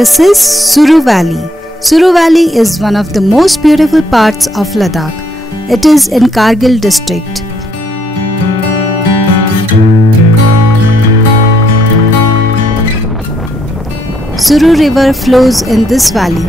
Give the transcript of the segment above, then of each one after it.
This is Suru Valley. Suru Valley is one of the most beautiful parts of Ladakh. It is in Kargil district. Suru River flows in this valley.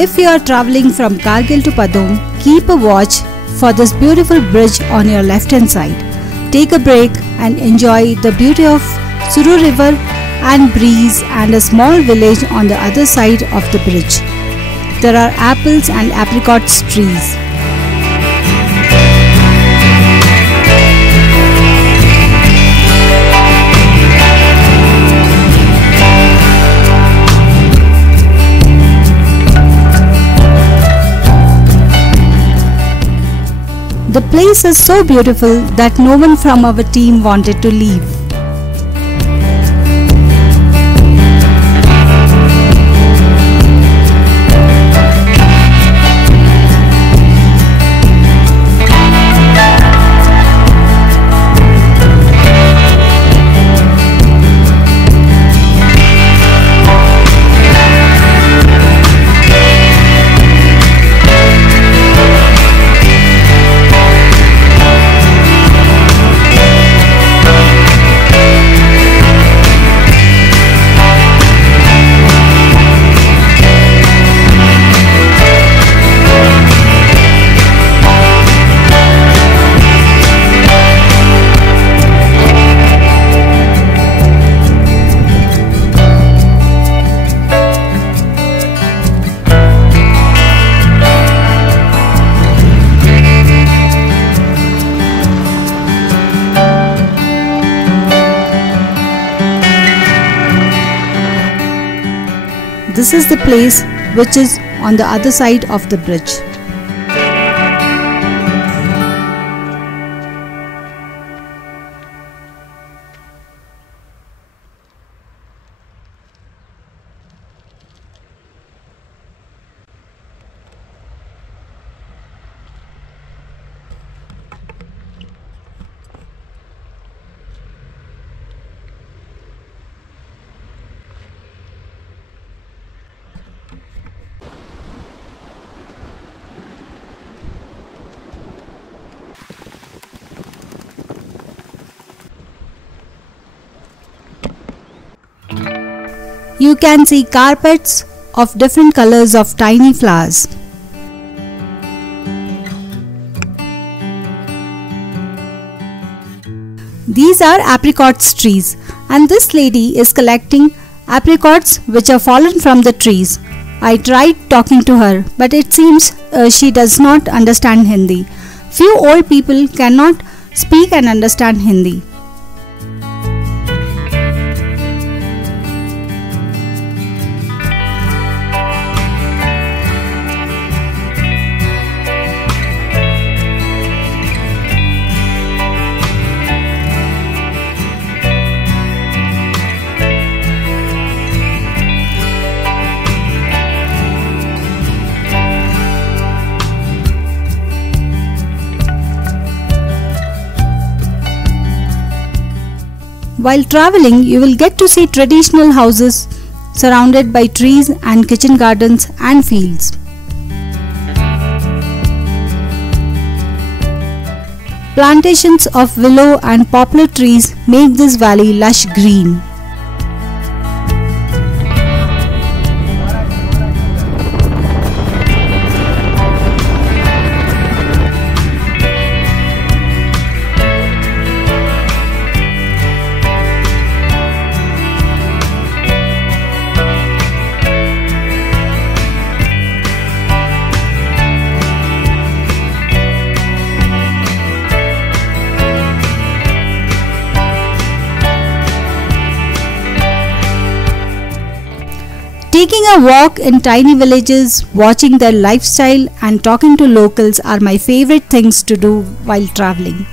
If you are traveling from Kargil to Padom, keep a watch for this beautiful bridge on your left hand side. Take a break and enjoy the beauty of Suru River and breeze and a small village on the other side of the bridge. There are apples and apricots trees. The place is so beautiful that no one from our team wanted to leave. This is the place which is on the other side of the bridge. You can see carpets of different colors of tiny flowers. These are apricots trees, and this lady is collecting apricots which have fallen from the trees. I tried talking to her, but it seems she does not understand Hindi. Few old people cannot speak and understand Hindi. While traveling, you will get to see traditional houses surrounded by trees and kitchen gardens and fields. Plantations of willow and poplar trees make this valley lush green. Taking a walk in tiny villages, watching their lifestyle and talking to locals are my favorite things to do while traveling.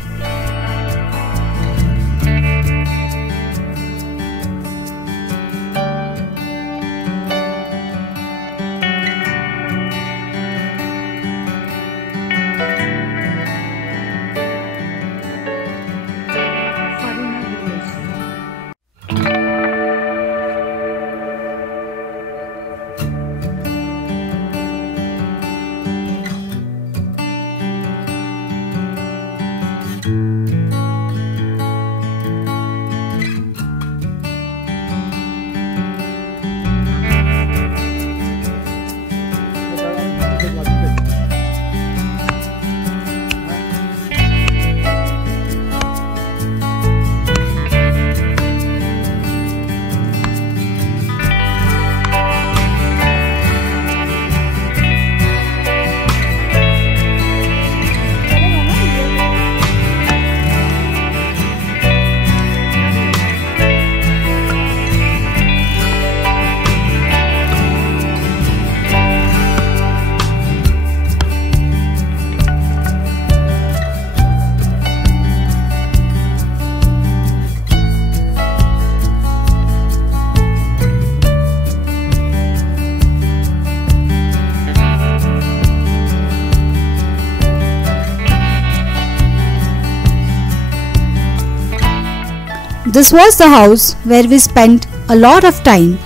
This was the house where we spent a lot of time.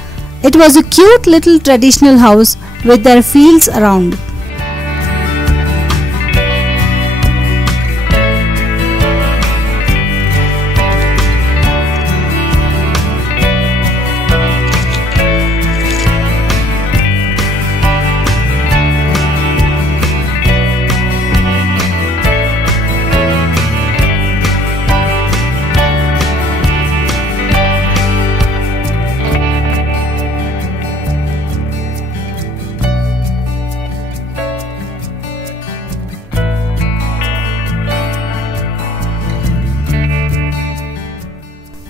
It was a cute little traditional house with their fields around.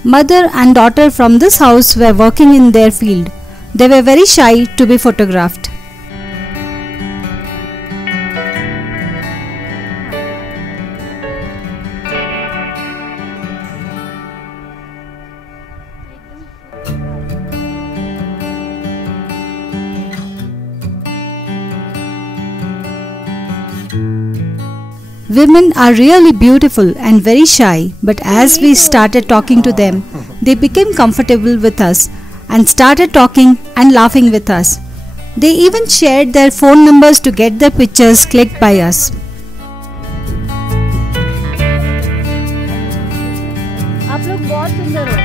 Mother and daughter from this house were working in their field. They were very shy to be photographed. Women are really beautiful and very shy, but as we started talking to them, they became comfortable with us and started talking and laughing with us. They even shared their phone numbers to get their pictures clicked by us. आप लोग बहुत सुंदर हो।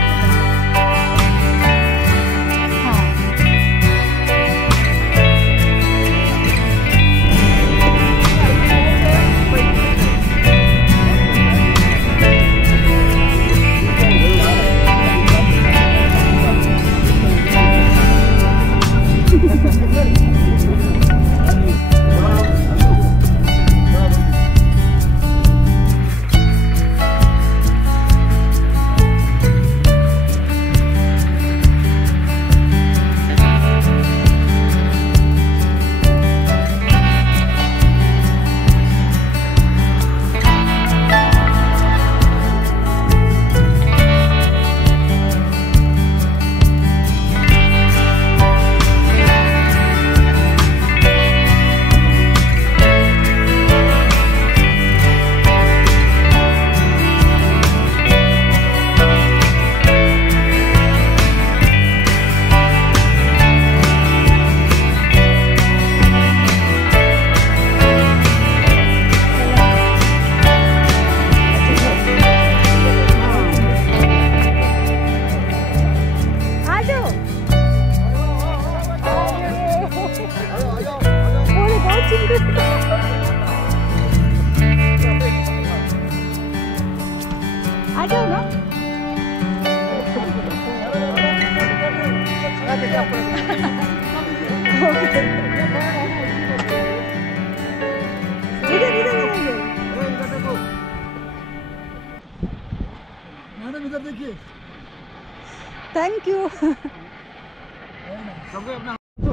Thank you.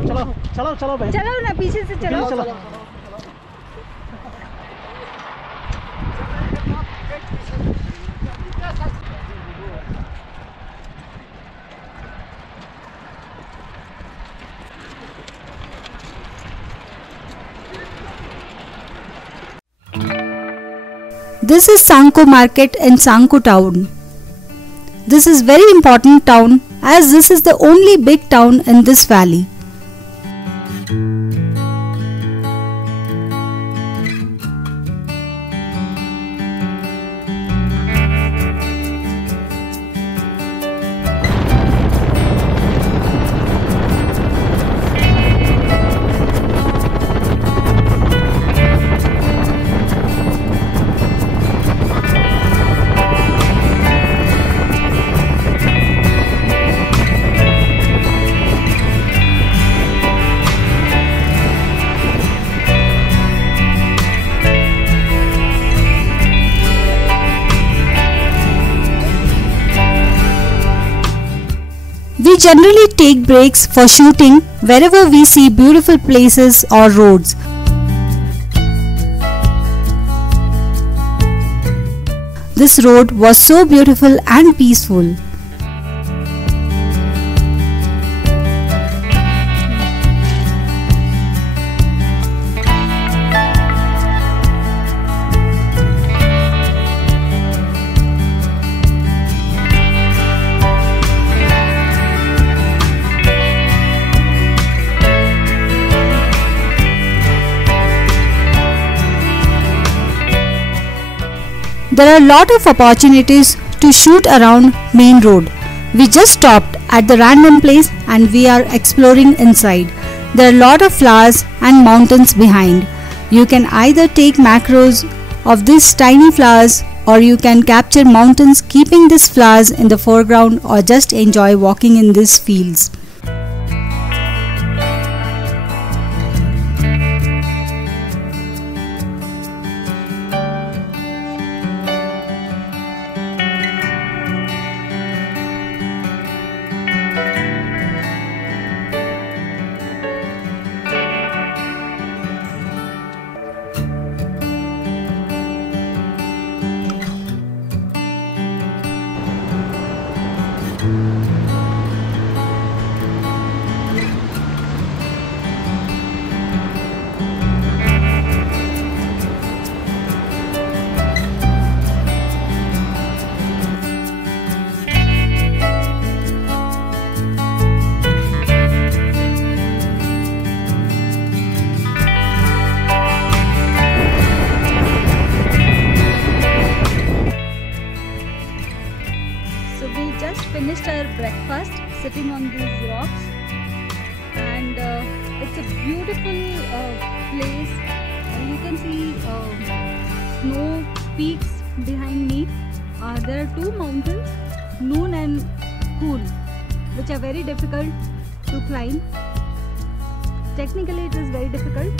चलो चलो चलो भाई, चलो ना पीछे से चलो। चलो। This is Sanko Market in Sanko town. This is very important town as this is the only big town in this valley. We generally take breaks for shooting wherever we see beautiful places or roads. This road was so beautiful and peaceful. There are a lot of opportunities to shoot around main road. We just stopped at the random place and we are exploring inside. There are a lot of flowers and mountains behind. You can either take macros of these tiny flowers or you can capture mountains keeping these flowers in the foreground or just enjoy walking in these fields. Finished our breakfast sitting on these rocks, and it's a beautiful place. You can see snow peaks behind me. There are two mountains, Noon and Cool, which are very difficult to climb. Technically it is very difficult.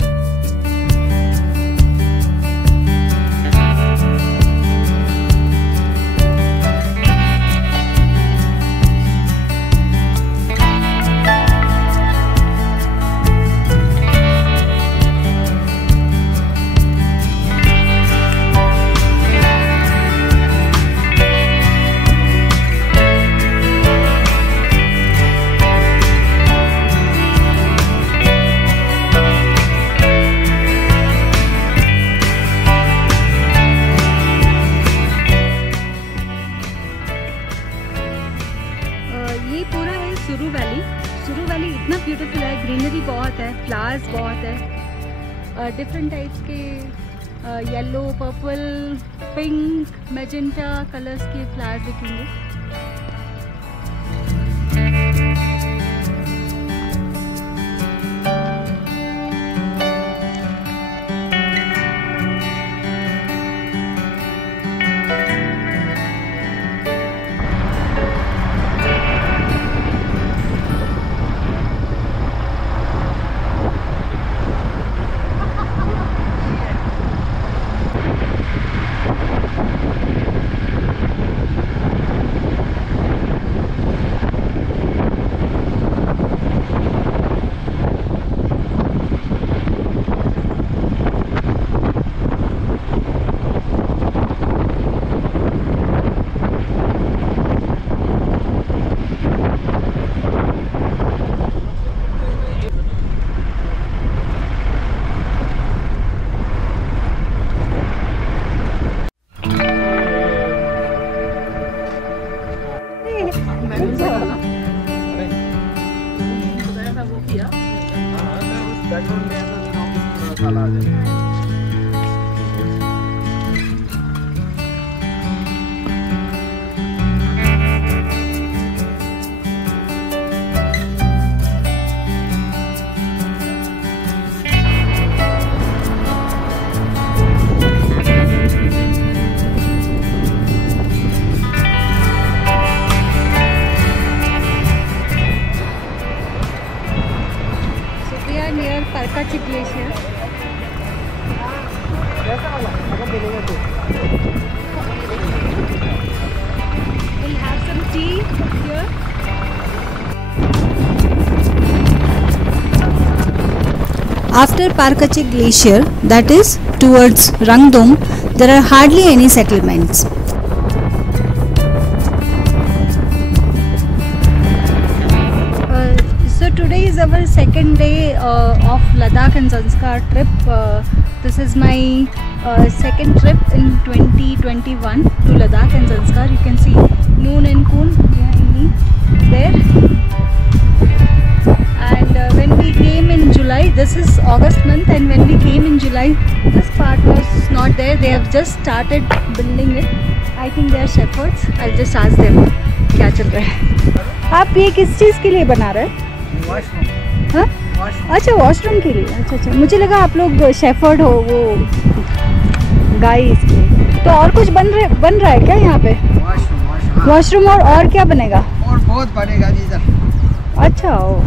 सुरू valley इतना beautiful है, greenery बहुत है, flowers बहुत है, different types के yellow, purple, pink, magenta colours के flowers दिखेंगे। Parkachi Glacier. We'll have some tea here. After Parkachi Glacier, that is towards Rangdom, there are hardly any settlements. So today is our second day of Ladakh and Zanskar trip. This is my second trip in 2021 to Ladakh and Zanskar. You can see Noon and Cool behind me there. And when we came in July, this is August month, and when we came in July, this part was not not there. They have just started building it. I think they are shepherds. I'll just ask them क्या चल रहा है। आप ये किस चीज़ के लिए बना रहे हैं? वॉशरूम। हाँ? अच्छा, वॉशरूम के लिए। अच्छा, मुझे लगा आप लोग शेफर्ड हो, वो गाय इसके। तो और कुछ बन रहा है क्या यहाँ पे? वॉशरूम। वॉशरूम और क्या बनेगा? और बहुत बनेगा इधर। अच्छा, ओ